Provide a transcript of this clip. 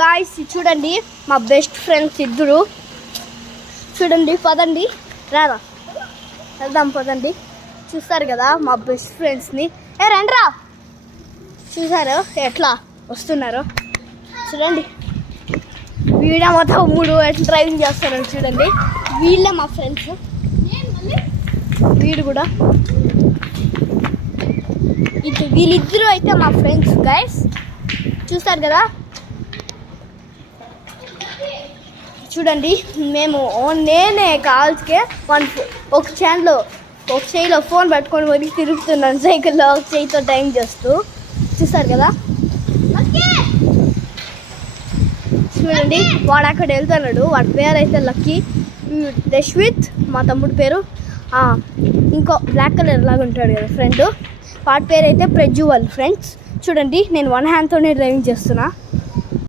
Guys చూడండి మా best friends ఇద్దరు చూడండి. పదండి రారా వెళ్దాం పదండి. చూస్తారు కదా మా బెస్ట్ ఫ్రెండ్స్ని. రండిరా. చూసారు ఎట్లా వస్తున్నారు చూడండి. వీడియో మొత్తం 3 ఎట్లా డ్రైవింగ్ చేస్తారు చూడండి. వీళ్ళే మా ఫ్రెండ్స్. వీడు కూడా వీళ్ళిద్దరూ అయితే మా ఫ్రెండ్స్ గైస్. చూస్తారు కదా చూడండి. నేనే కాల్స్కే ఒక చేయిలో ఫోన్ పెట్టుకొని మరీ తిరుగుతున్నాను సైకిల్లో, ఒక చేయితో టైం చేస్తూ. చూస్తారు కదా చూడండి. వాడు అక్కడ వెళ్తున్నాడు. వాడి పేరు అయితే లక్కీ, రష్విత్ మా తమ్ముడు పేరు. ఇంకో బ్లాక్ కలర్ లాగా ఉంటాడు కదా ఫ్రెండ్, వాడి పేరు అయితే ప్రజ్వల్ ఫ్రెండ్స్. చూడండి నేను 1 హ్యాండ్తోనే డ్రైవింగ్ చేస్తున్నా.